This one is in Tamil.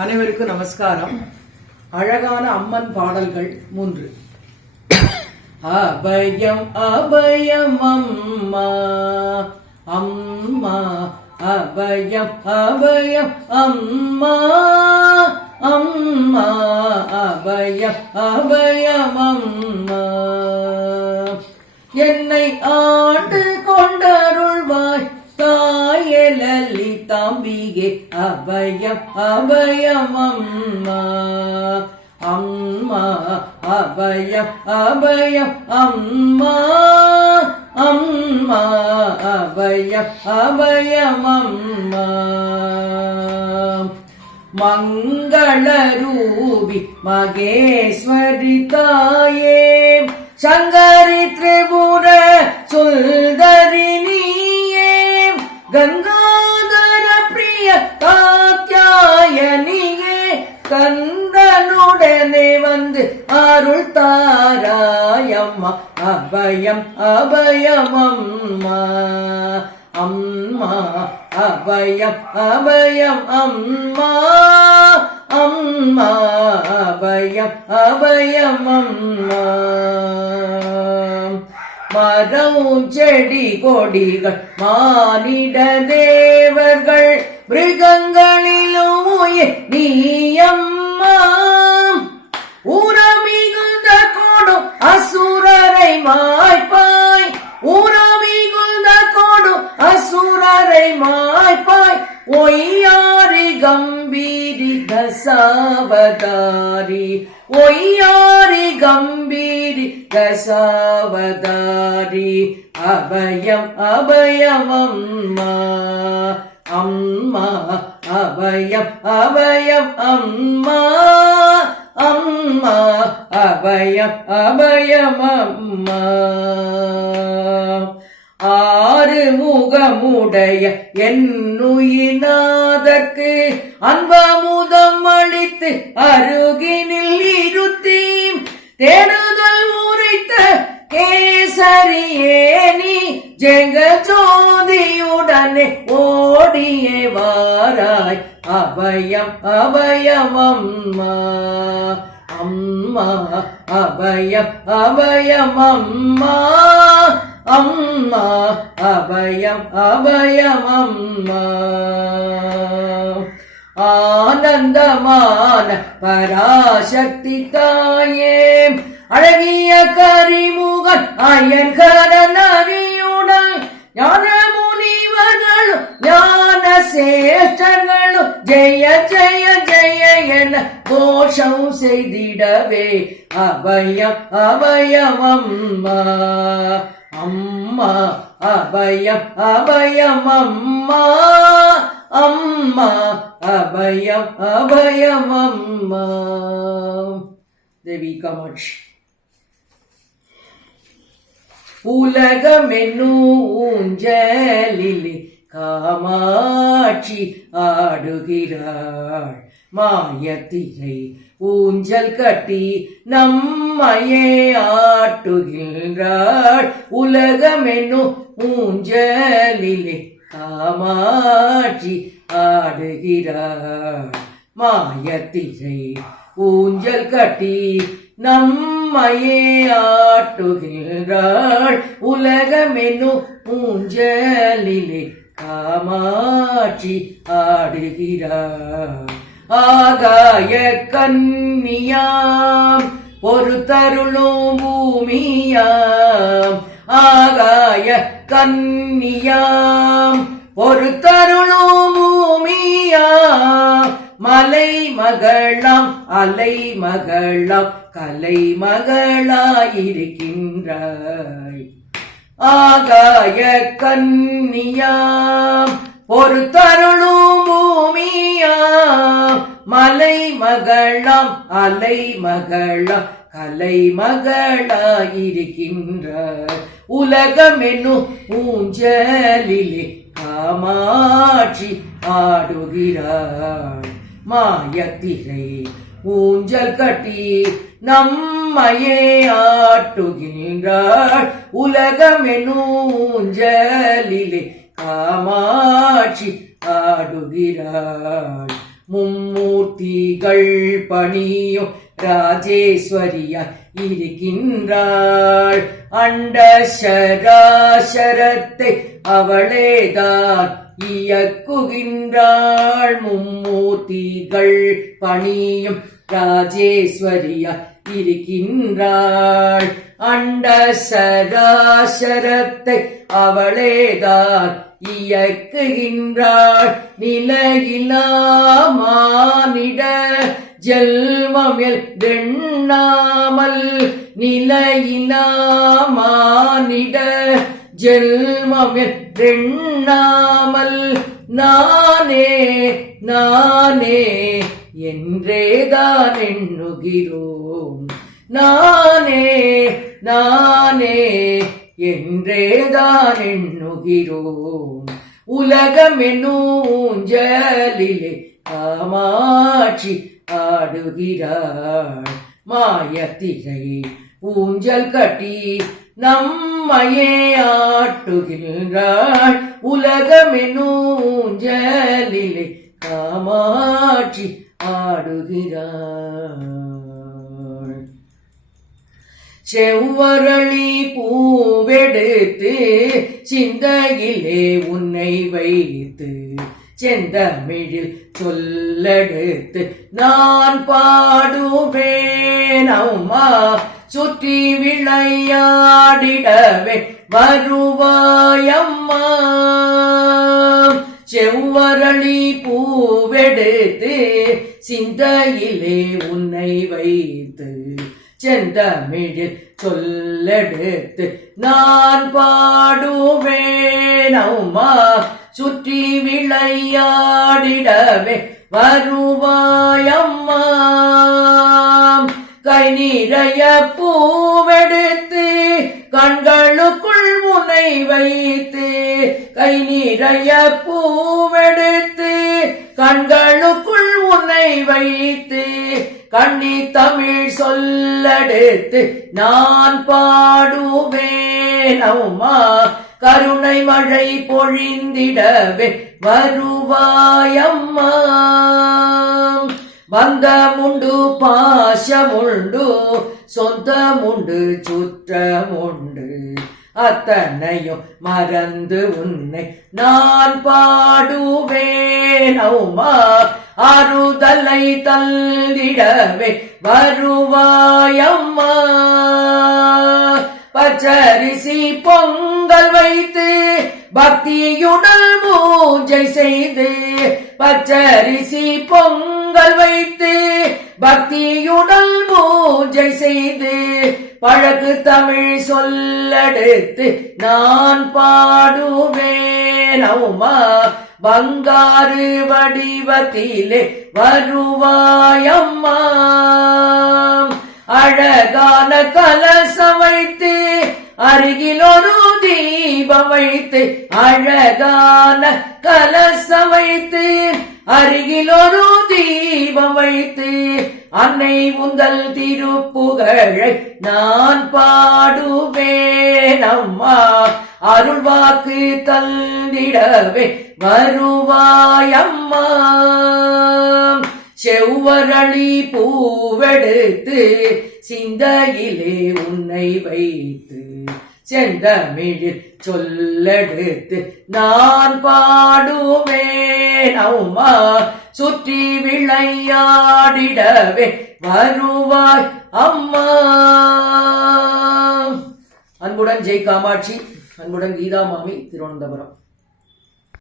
அனைவருக்கும் நமஸ்காரம். அழகான அம்மன் பாடல்கள் 3. அபயம் அபயம் அம்மா அம்மா, அபயம் அபயம் அம்மா அம்மா, அபயம் அபயம் அம்மா. என்னை ஆண்டு கொண்டருள்வாய் தாயே லலிதாம்பிகே, அபயம் அபயம் அம்மா அம்மா, அபயம் அபயம் அம்மா அம்மா, அபயம் அபயம் அம்மா. மங்களரூபி மகேஸ்வரி தாயே, சங்கரி திரிபுர சுந்தரி நீயே, கங்காதர பிரிய காத்யாயனியே, கந்தனுடனே வந்து அருள் தாராயம்மா, அபயம் அபயம் அம்மா அம்மா, அபயம் அபயம் அம்மா அம்மா, அபயம் அபயம் அம்மா. மரம் செடி கொடிகள் மானிட தேவர்கள் மிருகங்களிலும் நீயம்மா, ஊரமிகுந்த கோடும் அசுரரை மாய்ப்பாய், ஊரமிகுந்த கோடும் அசுரரை மாய்ப்பாய், ஒய்யாரி கம்பீரி தசாவதாரி, ஒய்யாரி கம்பீரி தசாவதாரி, அபயம் அபயம் அம்மா அம்மா, அபயம் அபயம் அம்மா அம்மா, அபயம் அபயம் அம்மா. ஆறு முகமுடைய என்னுயினாதற்கு அன்பமுதம் அளித்து அருகினில் இருத்தி, தேடுதல் முறைத்த கேசரியே நீ, ஜெகஜோதியுடனே ஓடியே வாராய், அபயம் அபயம் அம்மா அம்மா, அபயம் அபயம் அம்மா அம்மா, அபயம் அபயம் அம்மா. ஆனந்தமான பராசக்தி தாயே, அழகிய கரிமுகன் அயன்கரன் அறியுடன், ஞான முனிவர்களும் ஞான சேஷ்டர்களும் ஜெய ஜெய ஜெய என கோஷம் செய்திடவே, அபயம் அபயம் அம்மா அம்மா, அபயம் அபயம் அம்மா அம்மா, அபயம் அபயம் அம்மா. தேவி காமாட்சி. உலகமென்னும் ஊஞ்சலிலே காமாட்சி ஆடுகிறாள், மாயத்திரை ஊஞ்சல் கட்டி நம்மையே ஆட்டுகின்றாள். உலகமென்னும் ஊஞ்சலிலே காமாட்சி ஆடுகிறாள், மாயத்திரை ஊஞ்சல் கட்டி நம்மையே ஆட்டுகின்றாள். உலகமென்னும் ஊஞ்சலிலே காமாட்சி ஆடுகிறாள். ஆகாய கன்னியாம் ஒரு தருளும் பூமியாம், ஆகாய கன்னியாம் ஒரு தருளும் பூமியாம், மலை மகளாம் அலை மகளாம் கலை மகளாயிருக்கின்றாய். ஆகாய கன்னியாம் ஒரு தருளும் பூமியாம், மலை மகளாம் அலை மகளாம் கலை மகளாயிருக்கின்றாய். உலகமென்னும் ஊஞ்சலிலே காமாட்சி ஆடுகிறாள், மாயத்திரை ஊஞ்சல் கட்டி நம்மையே ஆட்டுகின்றாள். உலகமென்னும் ஊஞ்சலிலே காமாட்சி ஆடுகிறாள். மும்மூர்த்திகள் பணியும் ராஜேஸ்வரியாய் இருக்கின்றாள். அண்ட சராசரத்தை அவளேதான் இயக்குகின்றாள். மும்மூர்த்திகள் பணியும் ராஜேஸ்வரியாய் இருக்கின்றாள். அண்ட சராசரத்தை அவளேதான் இயக்குகின்றாள். நிலையிலா மானிட ஜெல்வமில் வெண்ணாமல் நிலையிலா மானிட ஜெல்வமில் வெண்ணாமல் நானே நானே என்றேதான் எண்ணுகிறோம். நானே நானே என்றேதான் எண்ணுகிறோம். உலகமெனூஞ்சலிலே காமாட்சி ஆடுகிறாள். மாயத்திரை ஊஞ்சல் கட்டி நம்மையே ஆட்டுகின்றாள். உலகமெனூஞ்சலிலே காமாட்சி ஆடுகிறாள். செவ்வரளி பூவெடுத்து சிந்தையிலே உன்னை வைத்து செந்தமிழில் சொல்லெடுத்து நான் பாடுவேன் அம்மா. சுற்றி விளையாடிடவே வருவாயம்மா. செவ்வரளி பூவெடுத்து சிந்தையிலே உன்னை வைத்து செந்தமிழில் சொல்லெடுத்து நான் பாடுவேன் அம்மா. சுற்றி விளையாடிடவே வருவாயம்மா. கை நிறைய பூவெடுத்து கண்களுக்குள் முனை வைத்து கை நிறைய பூவெடுத்து கண்களுக்குள் உன்னை வைத்து கண்ணி தமிழ் சொல்லெடுத்து நான் பாடுவேன் அம்மா. கருணை மழை பொழிந்திடவே வருவாயம்மா. பந்தமுண்டு பாசமுண்டு சொந்தமுண்டு சுற்றமுண்டு அத்தனையும் மறந்து உன்னை நான் பாடுவேன் அம்மா. அறுதலை தந்திடவே வருவாயம்மா. பச்சரிசி பொங்கல் வைத்து பக்தியுடல் பூஜை செய்து பச்சரிசி பொங்கல் வைத்து பக்தியுடல் பூஜை செய்து பழகு தமிழ் சொல்லெடுத்து நான் பாடுவேன் அம்மா. பங்காரு வடிவத்திலே வருவாயம்மா. அழகான கலசம் வைத்து அருகில் ஒரு தீபம் வைத்து அழகான கலசம் வைத்து அருகில் ஒரு தீபம் வைத்து அன்னை உந்தல் திருப்புகழை நான் பாடுவேன் அம்மா. அருள்வாக்கு தந்திடவே வருவாயம்மா. செவ்வரளி பூவெடுத்து சிந்தையிலே உன்னை வைத்து செந்தமிழில் சொல்லெடுத்து நான் பாடுவேன் அம்மா. சுற்றி விளையாடிடவே வருவாய் அம்மா. அன்புடன் ஜெய் காமாட்சி. அன்புடன் கீதா மாமி, திருவனந்தபுரம்.